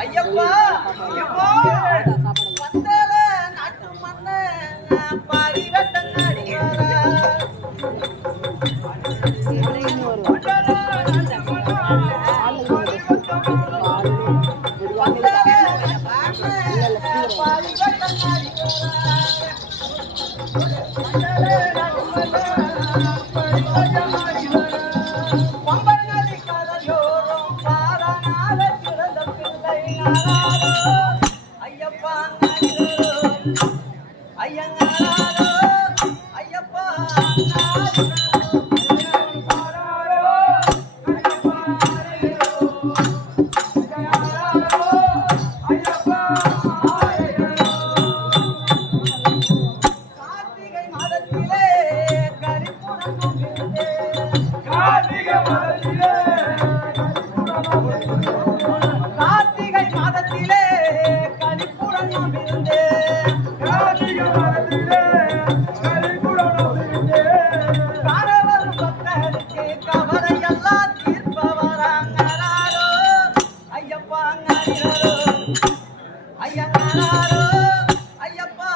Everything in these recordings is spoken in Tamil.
ஐயப்பா ஐயப்பா வந்தல நாட்டு மண்ண பாரிவட்டங்காடி ஐயப்பா ஐயங்காரோ ஐயப்பா கார்த்திகை மாதத்திலே கரிப்புடன் கார்த்திகை மாதத்திலே கரிப்புடன் காரவரும் பக்தருக்கு கவலையெல்லாம் தீர்ப்பவராங்காரோ ஐயப்பா ஐயங்காரோ ஐயப்பா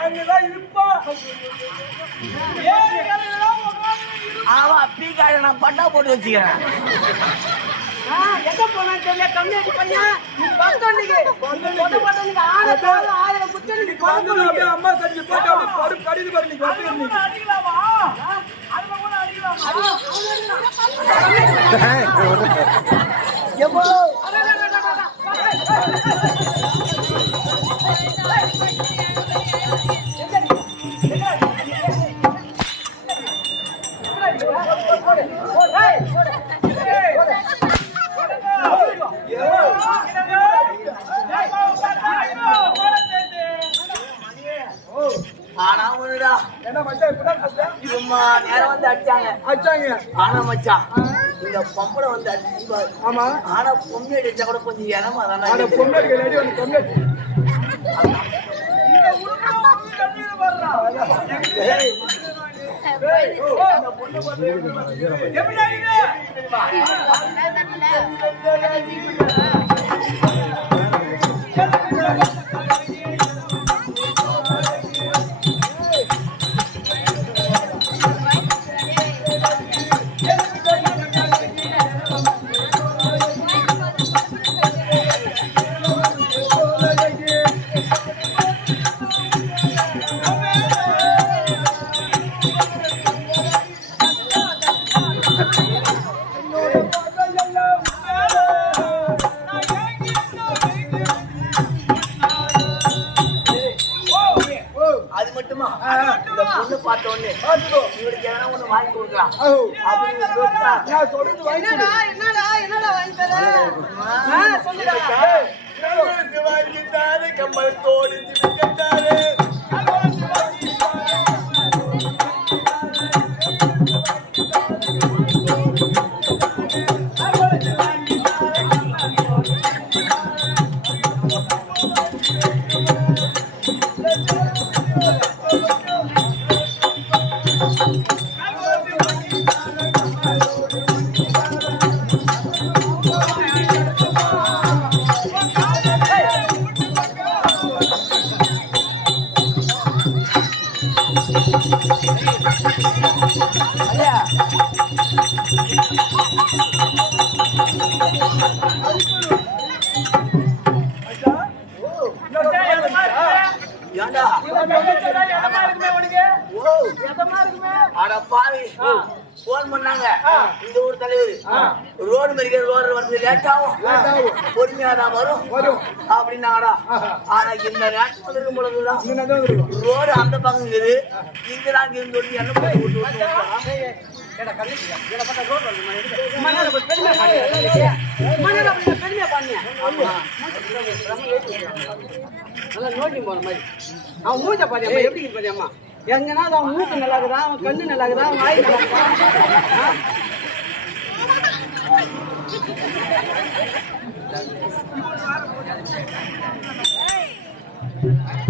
அங்கதான் இருப்பா. ஆமா பீக்காய நான் பட்டா போட்டு வச்சுக்கிறேன். எங்க போனா தெரியல கம்மியாச்சு பையன் நீ பத்தோண்டிக்கு பத்தோண்டிக்கு ஆயிரம் குச்சடி அம்மா சரி போட்டு பருப்பு கடிது பாரு நீ அடிக்கலாமா அதுல கூட அடிக்கலாமா எப்போ ஆனா ஒண்ணுடா என்ன மச்சான் இப்பதான் சும்மா நேரம் வந்து அடிச்சாங்க. ஆனா மச்சான் இந்த பொம்பளை வந்து அடிச்சு பாரு. ஆமா ஆனா பொம்மி அடிச்சா கூட கொஞ்சம் இடமா அட தானே பொண்ணு அடி வந்து கம்மி அது மட்டுமா இந்த பொண்ணு பார்த்த உடனே இவருக்கு எதனா ஒண்ணு வாங்கி கொடுக்கலாம் அப்படின்னு யோசிச்சா, நான் சொல்றது என்னடா வாங்கி தர சொல்லுடா கம்மலுக்கு வாங்கிட்டாரு கம்மல் தோடு திமிக்கட்டாரு. ஏண்டா ஓ அட பாவி போன் பண்ணாங்க இந்த ஊர் தலைவர் ரோடு மறிக்கிற ரோடு வந்து லேட் ஆகும் பொறுமையா தான் வரும் அப்படின்னாடா. ஆனா இந்த நேரம் இருக்கும் பொழுதுதான் ரோடு அந்த பக்கம் இருக்குது இங்கதான் இருந்து சொல்லி என்ன போய் விட்டு நல்லா நோட்டி போன மாதிரி அவன் மூஞ்ச பாத்தியம்மா எப்படி பாத்தியம்மா எங்கன்னா அவன் மூக்கு நல்லா இருக்குதா அவன் கண்ணு நல்லா இருக்குதா அவன் வாய் நல்லா இருக்குதா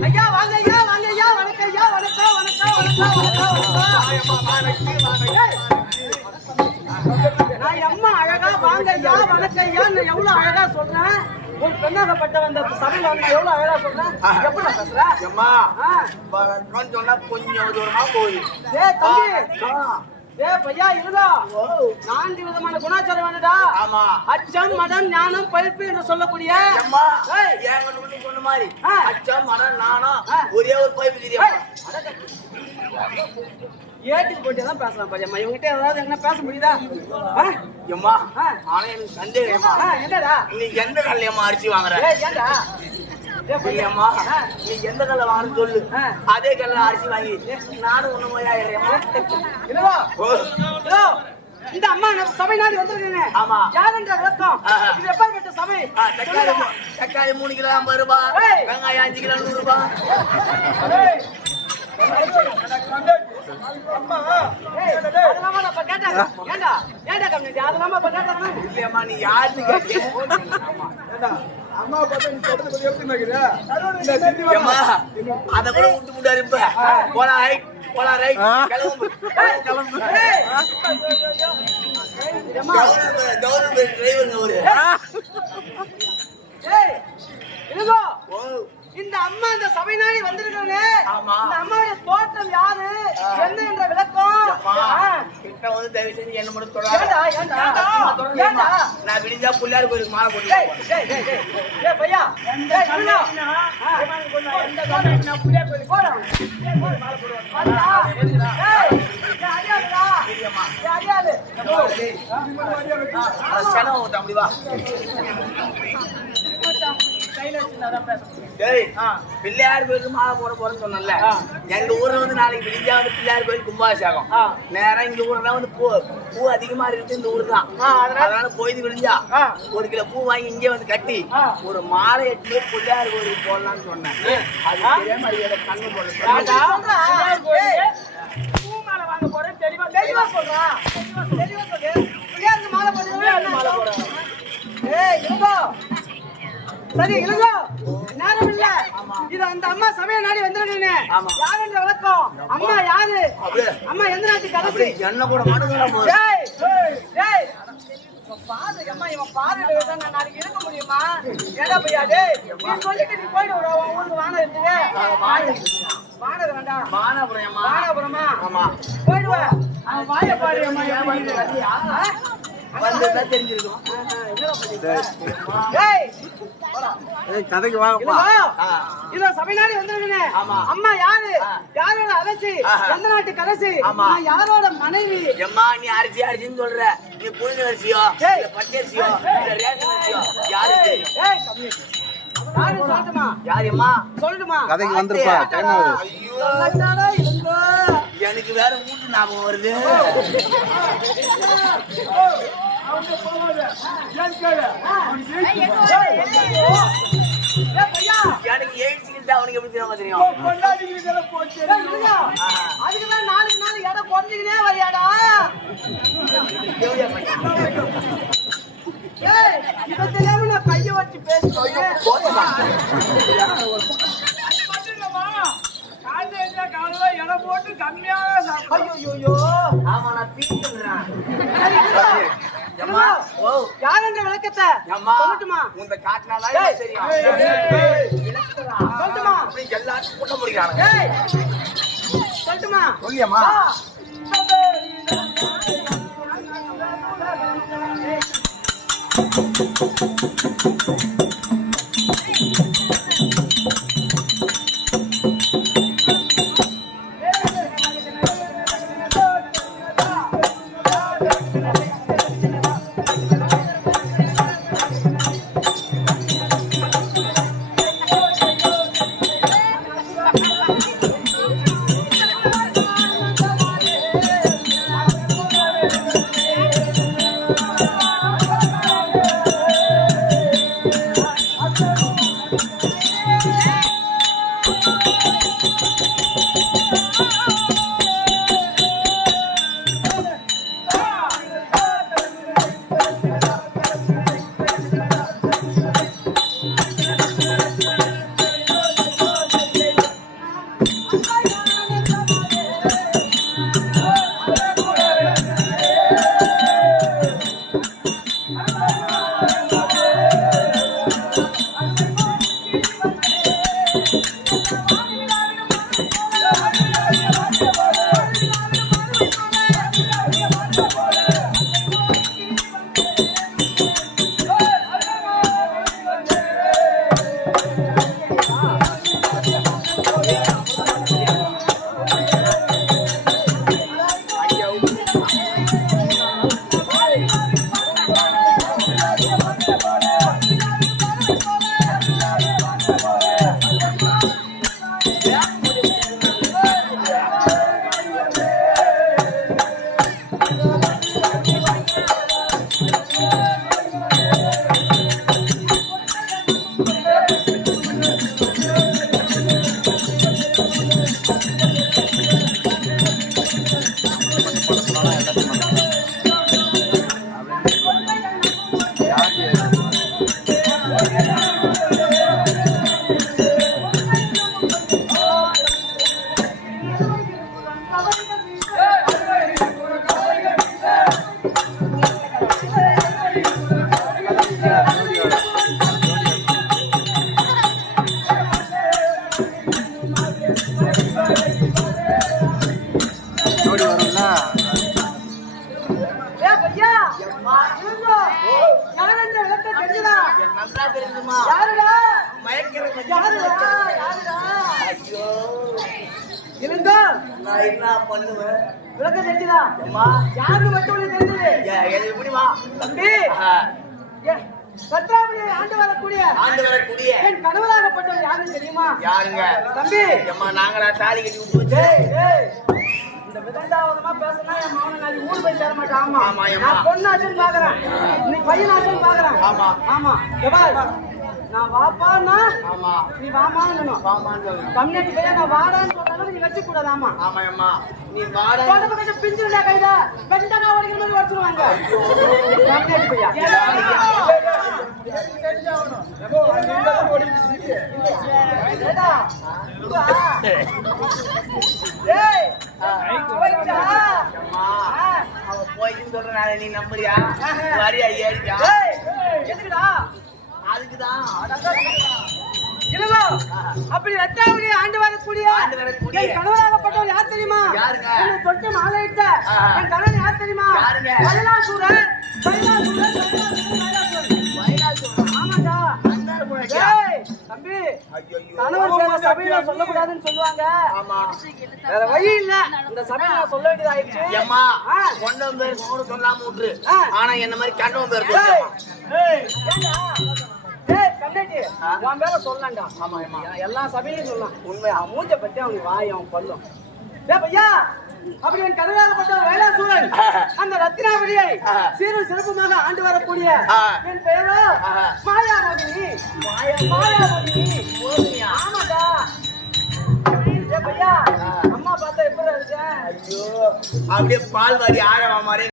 ஐயா வாங்க ஐயா வணக்கம் ஐயா வணக்கம் நான் அம்மா அழகா வாங்க ஐயா வணக்கம் ஐயா நான் எவ்வளவு அழகா சொல்றேன் ஒரு பெண்ணாகப்பட்ட வந்த சபையில வந்து அவ்வளவு அழகா சொல்றேன் எப்படி பேசுற அம்மா வணக்கம் சொன்னா கொஞ்சம் தூரமா போகுது. பையா இருதா 4 விதமான குணாச்சாரம் வேணுடா. ஆமா அச்சம் மதம் ஞானம் பயிர்ப்பு என்று சொல்லக்கூடிய அம்மா ஏன் சொன்ன மாதிரி அச்சம் மனம் நானும் ஒரே ஒரு பைப்பு தெரியும். ஏட்டுக்கு போட்டியதான் பேசலாம் பையம்மா இவங்கிட்ட ஏதாவது என்ன பேச முடியுதா? அம்மா ஆனா எனக்கு சந்தேகம்மா என்னடா நீ எந்த கல்லையம்மா அரிசி வாங்குற? ஏண்டா அம்மா நீ எந்த கல்ல வாங்கன்னு சொல்லு அதே கல்ல அரிசி வாங்கி நானும் ஒண்ணு போய் இந்த அம்மா சபை நாடி வந்திருக்கீங்க. ஆமா யாருன்ற விளக்கம் இது எப்பேற்பட்ட சபை? தக்காளி 3 கிலோ 50 ரூபாய், வெங்காயம் 5 கிலோ 100 ரூபாய். இல்லையம்மா நீ யாருன்னு கேட்டீங்க அம்மா பார்த்தா நீ சொல்றது எப்படி நினைக்கிற? அத கூட விட்டு விட்டாரு. இப்ப போலா ரைட் போலா ரைட் கிளம்பு கவர்மெண்ட் டிரைவருங்க ஒரு இந்த அம்மா இந்த சபை நாடி வந்திருக்காங்க. ஆமா. இந்த அம்மாவுடைய தோற்றம் யாரு என்ன என்ற விளக்கம். கிட்ட வந்து தயவு செஞ்சு என்ன மட்டும் தொடாத. ஏண்டா ஏண்டா ஏண்டா நான் விடிஞ்சா புள்ளியார் கோயிலுக்கு மாலை போட்டு டேய் டேய் டேய் டேய் ஏ பையா டேய் இவனா இந்த கோயிலுக்கு நான் புள்ளியார் கோயிலுக்கு போறேன். ஏய் போய் மாலை போடுவாங்க. வாடா. ஏய் அடியாளுடா. தெரியுமா? அடியாளு. செலவு ஊத்த அப்படி வா. கையில வச்சிருந்தா பேச முடியும். டேய் பிள்ளையார் கோயிலுக்கு மாலை போட போறேன்னு சொன்னேன்ல. எங்க ஊர்ல வந்து நாளைக்கு விடிஞ்சா வந்து பிள்ளையார் கோயில் கும்பாபிஷேகம். நேரா இங்க ஊர்ல வந்து பூ அதிகமா இருக்குது இந்த ஊர் தான். அதனால போய் விடிஞ்சா 1 கிலோ பூ வாங்கி இங்கே வந்து கட்டி ஒரு மாலை எட்டு போய் பிள்ளையார் கோயிலுக்கு போடலாம்னு சொன்னேன். அது அதே மாதிரி அதை கண்ணு போட பூ மாலை வாங்க போறேன் தெளிவா தெளிவா சொல்றா. தெளிவா சொல்லு. பிள்ளையாருக்கு மாலை போடுறேன். மாலை போடுறேன். ஏய் இருங்கோ. சரி இருங்கோ. நேரம் இல்ல. இது அந்த அம்மா சமய நாடி வந்திருக்கீங்க. யார் என்ற விளக்கம். அம்மா யாரு? அம்மா எந்த நாட்டுக்கு அரசி? என்ன கூட மாட்டுங்களா போகுது. ஏய் ஏய் பாரு அம்மா இவன் பாரு நான் நாளைக்கு இருக்க முடியுமா? ஏடா பையா டேய் நீ சொல்லிட்டு நீ போய்டு உன் ஊருக்கு வான இருக்குது. வானது வேண்டாம். வானபுரமா? வானபுரமா? ஆமா. போய்டுவா. அவன் வாய பாரு அம்மா வந்துதான் தெரிஞ்சிருக்கும். ஏய் கதைக்கு வாங்கப்பா. இத சபைநாடி வந்திருக்கீங்க. அம்மா யாரு? யாரோட அரசி? எந்த நாட்டுக்கு அரசி? நான் யாரோட மனைவி? எம்மா நீ அரிசி அரிசின்னு சொல்ற. நீ புழுங்க அரிசியோ இல்ல பச்சரிசியோ இல்ல ரேஷன் அரிசியோ யாரு தெரியும்? ஏய் கம்மி. யாரு சொல்லட்டுமா? யாரும்மா சொல்லட்டுமா? கதைக்கு வந்துருப்பா. டைம் ஆகுது. சொல்லட்டாடா இருங்க. எனக்கு வேற மூட்டு ஞாபகம் வருது. அவங்க போவாத. ஏன் கேளு. ஏய் பையா எனக்கு ஏழ்சிக்கிட்டு அவனுக்கு எப்படி தெரியும்? கொண்டாடிக்கிட்டு இதெல்லாம் போச்சு. அதுக்கு தான் நாளுக்கு நாள் இடம் குறைஞ்சிக்கினே வரையாடா. ஏய் இத தெரியாம நான் கைய வச்சு பேசுறேன். காலையில இடம் போட்டு கம்மியாக சாப்பிடு. ஐயோ ஆமா நான் தீர்த்துறேன். அம்மா ஓ யார் என்ற விளக்கத்தை சொல்லட்டுமா? இந்த காட்டினால தெரியும். சொல்லட்டுமா? அப்படி எல்லாரும் கூட்ட முடிக்கிறாங்க. ஏய் சொல்லட்டுமா? சொல்லியம்மா. நல்லா தெரியுமா? யாருடா மயக்கிறது யாருடா யாருடா ஐயோ இளங்கோ நான் என்ன பண்ணுவேன்? விளக்கம் தெரிஞ்சுதா அம்மா யாரு மட்டும் உனக்கு தெரிஞ்சது எனக்கு எப்படிமா? தம்பி சத்ராபதியை ஆண்டு வரக்கூடிய ஆண்டு வரக்கூடிய என் கணவராகப்பட்டவர் யாருன்னு தெரியுமா? யாருங்க? தம்பி அம்மா நாங்களா தாலி கட்டி விட்டு வச்சு ஏய், ஏய், இந்த விதண்டாவதமா பேசினா என் மகனை நான் ஊர் போய் சேர மாட்டேன். ஆமா ஆமா, ஆமா. நான் பொண்ணாச்சுன்னு பாக்குறேன், நீ பையனாச்சுன்னு பாக்குறேன். ஆமா. ஆமா எவா நான் வாப்பான்னா ஆமா நீ வாமான்னு வாமான்னு சொல்லணும். கம்யூனிட்டி பையன் நான் வாடான்னு சொன்னாலும் நீ வச்சு கூடாது. ஆமா ஆமா அம்மா நீ வாடா தொடர்பு கொஞ்சம் பிஞ்சிருந்தா கைதா வெண்டனா உடைக்கிற மாதிரி உடச்சிருவாங்க கம்யூனிட்டி பையன். ஏடா, இங்க வா. ஏய், போயிட்டா? அம்மா ஆ. அவ போயின்னு சொல்றனால நீ நம்புறியா? வரியா ஏறிக்கா? ஏய், எதுக்குடா? அதுக்குதான் இல்லைங்களா? அப்படி ரத்தாவளியை ஆண்டு வரக்கூடிய ஆண்டு வரக்கூடிய என் கணவராகப்பட்டவர் யார் தெரியுமா? யாருங்க? என்னை தொட்டு மாலையிட்ட ஆஹா. என் கணவன் யார் தெரியுமா? யாருங்க? கைலாசூரன். ஆமாடா. ஏய், தம்பி, கணவர் பேரை சபையில சொல்லக்கூடாதுன்னு சொல்லுவாங்க. ஆமா வேற வழி இல்ல, இந்த சபையில நான் சொல்ல வேண்டியதாயிடுச்சு. அம்மா ஆ. கொண்டம் பேர் மோடு சொல்லாம விட்டுரு. ஆ. ஆனா என்ன மாதிரி கண்டவன் பேர் ஏய், சொல்லுமா? ஏய், ஏண்டா? ஏய், கண்ணாடி, உன் பேரை சொல்லலாம்டா. ஆமா அம்மா எல்லா சபையிலும் சொல்லலாம். உண்மை அவன் மூஞ்ச பத்தி அவனுக்கு வாய் அவன் பல்லும். ஏய் பையா, அப்படி என் கருணாகப்பட்ட வேளாசூரன் அந்த ரத்தினாவளியை சீரும் சிறப்புமாக ஆண்டு வரக்கூடிய என் பெயரோ மாயாமணி. மாயாமணி. ஆமாடா. ஏய் பையா, அம்மா பார்த்தா எப்படி இருக்க? ஐயோ அப்படியே பால் வாரி ஆழமா மாதிரி